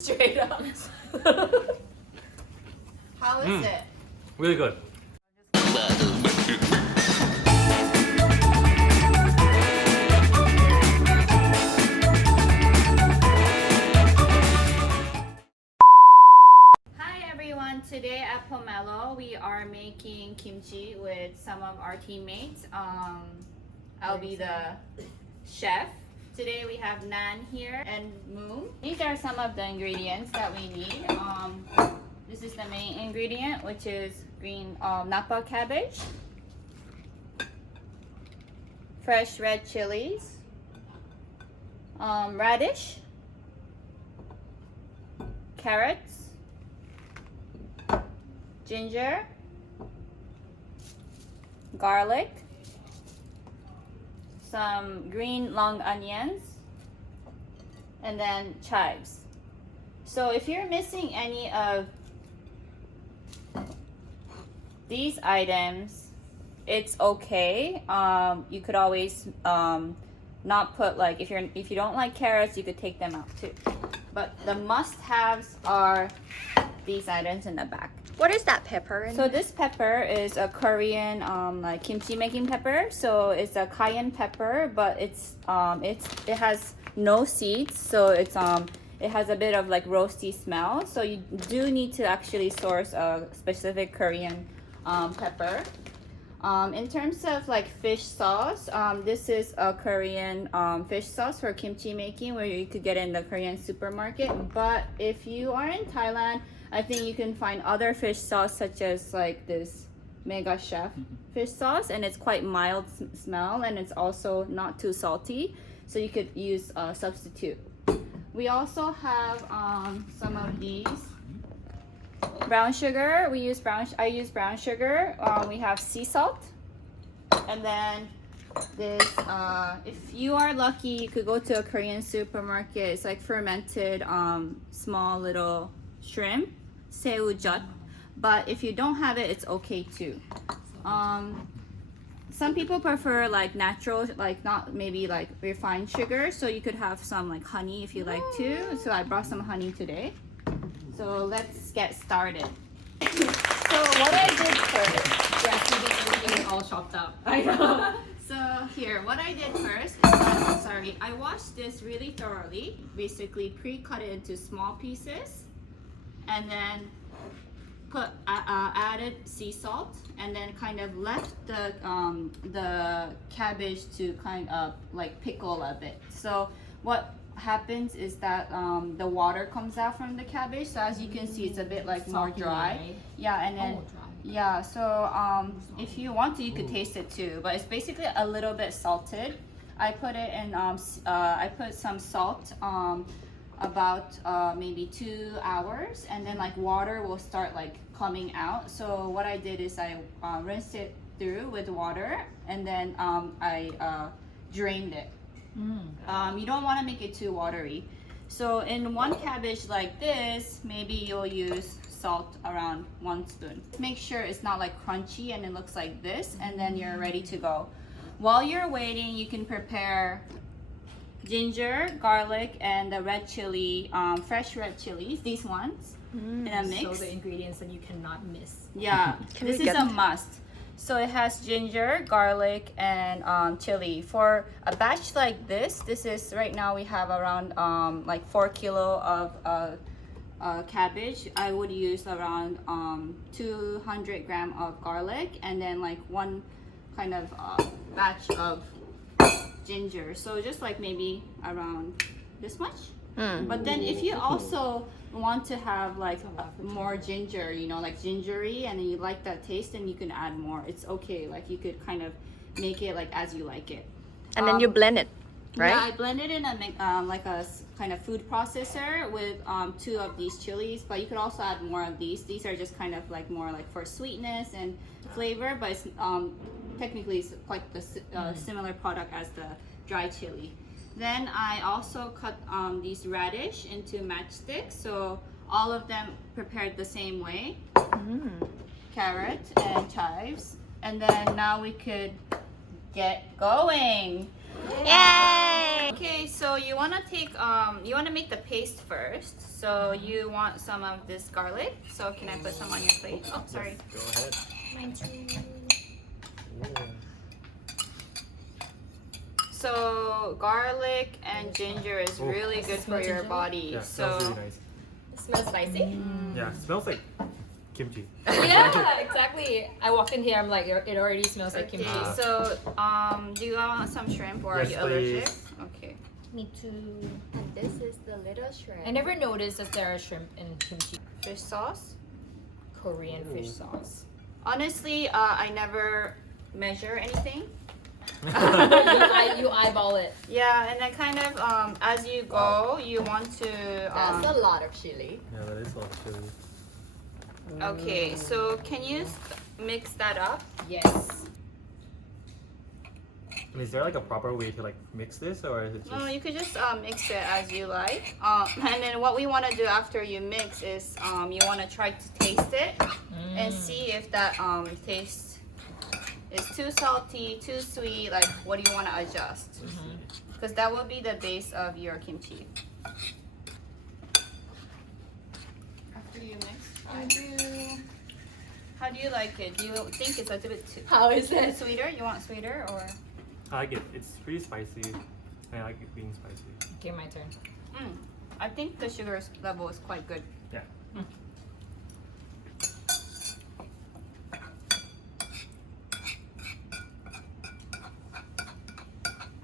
Straight up. How is it? Really good. Hi everyone, today at Pomelo we are making kimchi with some of our teammates. I'll be the chef. Today we have Nan here and Moon. These are some of the ingredients that we need. This is the main ingredient, which is green napa cabbage, fresh red chilies, radish, carrots, ginger, garlic, some green long onions, and then chives. So if you're missing any of these items, it's okay. You could always not put, like, if you don't like carrots, you could take them out too. But the must-haves are these items in the back. What is that pepper? So this pepper is a Korean like kimchi making pepper. So it's a Cayenne pepper, but it has no seeds, so it has a bit of like roasty smell. So you do need to actually source a specific Korean pepper. In terms of like fish sauce, this is a Korean fish sauce for kimchi making, where you could get in the Korean supermarket. But if you are in Thailand, I think you can find other fish sauce, such as like this Mega Chef fish sauce, and it's quite mild smell, and it's also not too salty, so you could use a substitute. We also have some of these brown sugar. I use brown sugar. We have sea salt, and then this if you are lucky, you could go to a Korean supermarket. It's like fermented small little shrimp, Saeujeot. But if you don't have it, it's okay too. Some people prefer like natural, like not maybe like refined sugar, so you could have some like honey if you like to. So I brought some honey today. So let's get started. So what I did first, Everything all chopped up. I know. So here, what I did first, I washed this really thoroughly. Basically pre-cut it into small pieces, and then added sea salt, and then kind of left the cabbage to kind of like pickle a bit. So what happens is that the water comes out from the cabbage, so as you can see, it's a bit like more dry. Yeah, and then yeah, so if you want to, you could taste it too, but it's basically a little bit salted. I put it in I put some salt about maybe 2 hours, and then like water will start like coming out. So what I did is I rinsed it through with water, and then I drained it. You don't want to make it too watery. So in one cabbage like this, maybe you'll use salt around 1 spoon. Make sure it's not like crunchy and it looks like this, and then you're ready to go. While you're waiting, you can prepare ginger, garlic, and the red chili, fresh red chilies, these ones, in a mix. So the ingredients that you cannot miss. Yeah, this is a must. So it has ginger, garlic, and chili. For a batch like this is right now we have around like 4 kilo of cabbage. I would use around 200 gram of garlic, and then like one kind of batch of ginger. So just like maybe around this much. But then if you also want to have like more ginger, you know, like gingery, and you like that taste, and you can add more. It's okay. Like you could kind of make it like as you like it. And then you blend it, right? Yeah, I blend it in a like a kind of food processor with 2 of these chilies, but you could also add more of these. These are just kind of like more like for sweetness and flavor, but it's technically it's quite the similar product as the dry chili. Then I also cut these radish into matchsticks, so all of them prepared the same way. Carrot and chives, and then now we could get going. Yay! Okay, so you want to take you want to make the paste first. So you want some of this garlic. So can I put some on your plate? Oh, sorry. Go ahead. Mine too. Ooh. So garlic and ginger is Oh. really good for your body. Yeah, So smells really nice. It smells spicy. Yeah, it smells like kimchi. Yeah, exactly. I walked in here, I'm like, it already smells like okay, kimchi. so do you want some shrimp or are Yes, you allergic? please. Okay. Me too. And this is the little shrimp. I never noticed that there are shrimp in kimchi. Fish sauce. Korean Ooh. fish sauce. Honestly, I never measure anything. You eyeball it. Yeah, and then kind of as you go, you want to. That's a lot of chili. Yeah, that is a lot of chili. Okay, so can you mix that up? Yes. And is there like a proper way to like mix this, or is it just? No, you could just mix it as you like. And then what we want to do after you mix is you want to try to taste it and see if that taste is too salty, too sweet. Like, what do you want to adjust? Because that will be the base of your kimchi. After you mix, how do you like it? Do you think it's a little bit too How is it? sweeter? You want sweeter or? I like it. It's pretty spicy. I like it being spicy. Okay, my turn. I think the sugar level is quite good. Yeah.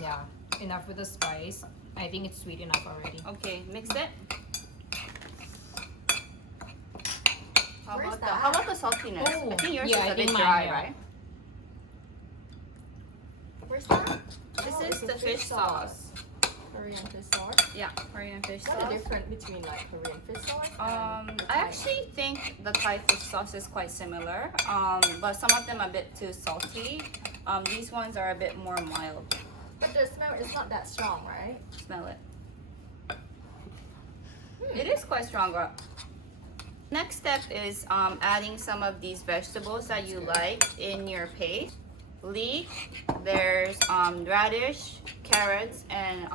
Yeah, enough with the spice. I think it's sweet enough already. Okay, mix it. Where's that? How about the saltiness? Oh, I think yours yeah, is I a bit think dry, mine, yeah. right? Where's that? This Oh, is it's a the fish sauce. Korean fish sauce. Yeah, Korean fish What's the sauce. difference between like Korean fish sauce? and the I Thai actually think the Thai fish sauce is quite similar, but some of them are a bit too salty. These ones are a bit more mild. one? But the smell is not that strong, right? Smell it. It is quite stronger. Next step is adding some of these vegetables that you like in your paste. Leek, there's radish, carrots, and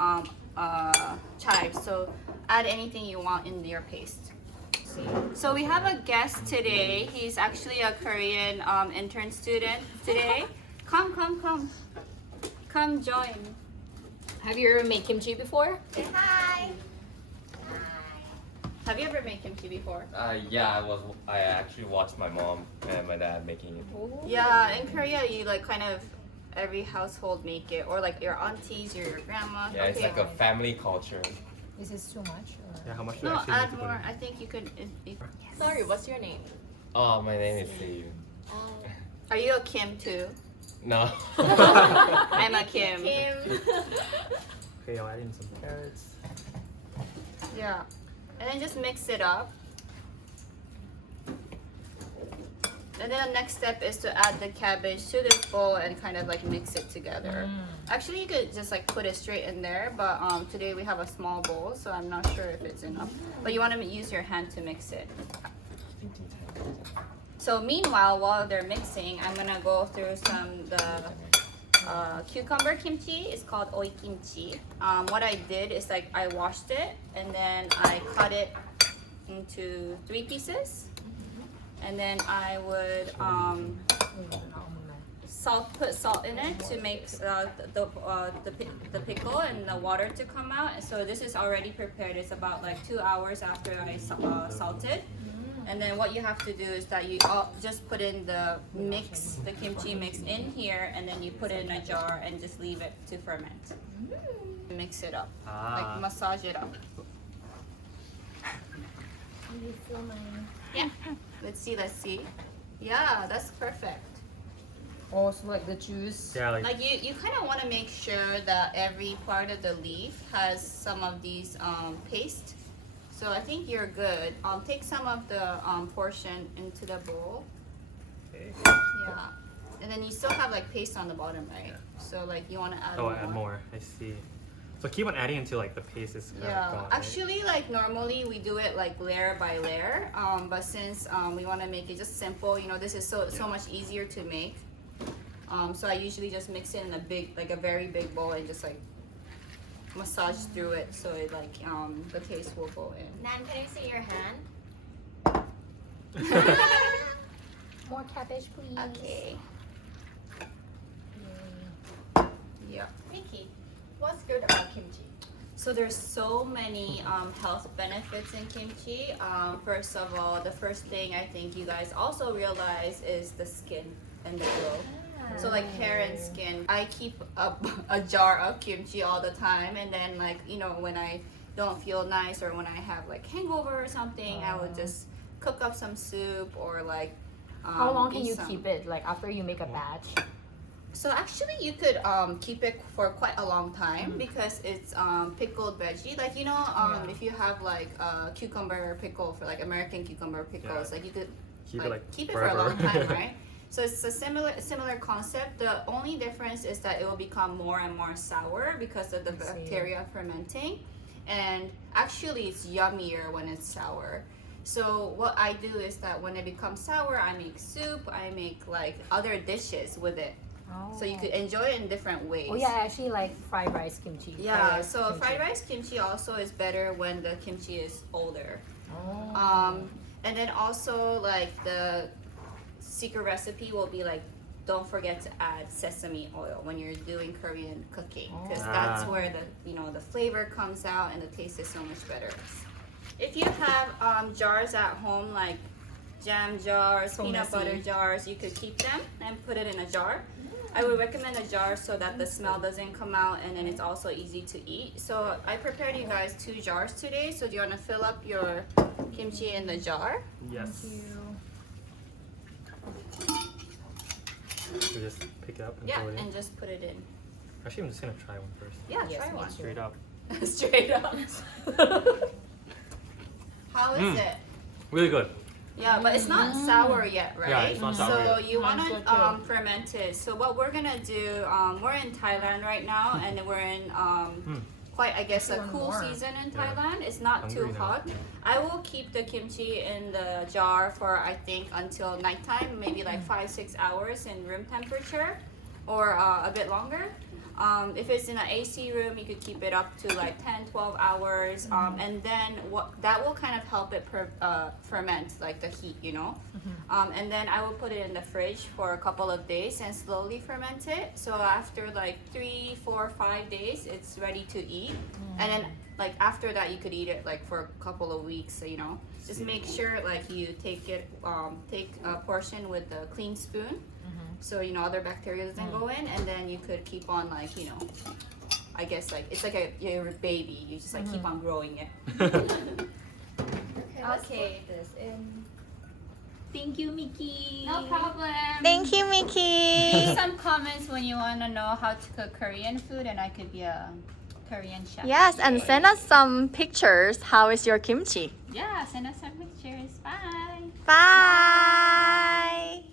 chives. So add anything you want in your paste. So we have a guest today. He's actually a Korean intern student today. Come join. Have you ever made kimchi before? Say hi. Have you ever made kimchi before? Yeah, I actually watched my mom and my dad making it. Yeah, in Korea, you like kind of every household make it, or like your aunties, your grandma. Yeah, it's like a family culture. Is this too much? Or? Yeah. How much do No, I actually add need to put more. in? I think you could. Sorry, what's your name? Oh, my name is Saeujeot. Are you a Kim too? No. I'm a Kim. Kim. Okay, I'll add in some carrots. Yeah, and then just mix it up. And then the next step is to add the cabbage to this bowl and kind of like mix it together. Actually, you could just like put it straight in there, but today we have a small bowl, so I'm not sure if it's enough. But you want to use your hand to mix it. So meanwhile, while they're mixing, I'm gonna go through the cucumber kimchi. It's called oi kimchi. What I did is like I washed it and then I cut it into 3 pieces. And then I would put salt in it to make the pickle and the water to come out. And so this is already prepared. It's about like 2 hours after I salted. And then what you have to do is that you just put in the mix, the kimchi mix in here, and then you put it in a jar and just leave it to ferment. Mix it up, like massage it up. Yeah. Let's see. Yeah, that's perfect. Also, like the juice. Yeah, Like you kind of want to make sure that every part of the leaf has some of these paste. So I think you're good. Take some of the portion into the bowl. Okay. Yeah. And then you still have like paste on the bottom, right? So like you want to add Oh, more. add more. I see. So keep on adding until like the paste is kind Yeah, of gone. actually, like normally we do it like layer by layer, but since we want to make it just simple, you know, this is so much easier to make. So I usually just mix it in a very big bowl and just like massage through it so it like the taste will go in. Nan, can I see your hand? More cabbage, please. Okay. Yeah. Mickey, what's good about kimchi? So there's so many health benefits in kimchi. First of all, the first thing I think you guys also realize is the skin and the glow. So like hair and skin, I keep a jar of kimchi all the time, and then like when I don't feel nice or when I have like hangover or something, I would just cook up some soup or like. How long can eat you some. keep it? Like after you make a batch? So actually, you could keep it for quite a long time because it's pickled veggie. Like if you have like a cucumber pickle for like American cucumber pickles, like you could keep it for a long time, right? So it's a similar concept. The only difference is that it will become more and more sour because of the bacteria fermenting, and actually it's yummier when it's sour. So what I do is that when it becomes sour, I make soup. I make like other dishes with it. Oh. So you could enjoy it in different ways. Oh yeah, I actually like fried rice kimchi. Yeah, so fried rice kimchi also is better when the kimchi is older. Oh. And then also like the secret recipe will be like, don't forget to add sesame oil when you're doing Korean cooking because that's where the flavor comes out and the taste is so much better. If you have jars at home like jam jars, peanut butter jars, you could keep them and put it in a jar. I would recommend a jar so that the smell doesn't come out and then it's also easy to eat. So I prepared you guys 2 jars today. So do you want to fill up your kimchi in the jar? Yes. Thank you. We just pick it up and Yeah, throw it in. and just put it in. Actually, I'm just gonna try one first. Yeah, Yes, try me one. too. Straight up. Straight up. How is it? Really good. Yeah, but it's not sour yet, right? Yeah, it's not sour So yet. you want Mine's to good too. ferment it. So what we're gonna do, we're in Thailand right now, and we're in quite, I guess, a One cool more. season in Yeah. Thailand. It's not too Hungry now. hot. I will keep the kimchi in the jar for I think until nighttime, maybe like 5-6 hours in room temperature, or a bit longer. If it's in an AC room, you could keep it up to like 10-12 hours, and then that will kind of help it ferment, like the heat, and then I will put it in the fridge for a couple of days and slowly ferment it. So after like 3, 4, 5 days, it's ready to eat, and then like after that, you could eat it like for a couple of weeks. So just make sure like you take a portion with a clean spoon. So other bacteria doesn't go in, and then you could keep on like I guess like it's like your baby. You just like keep on growing it. Okay, this in. Thank you, Mickey. No problem. Thank you, Mickey. Leave some comments when you want to know how to cook Korean food, and I could be a Korean chef. Yes, and send us some pictures. How is your kimchi? Yeah, send us some pictures. Bye. Bye.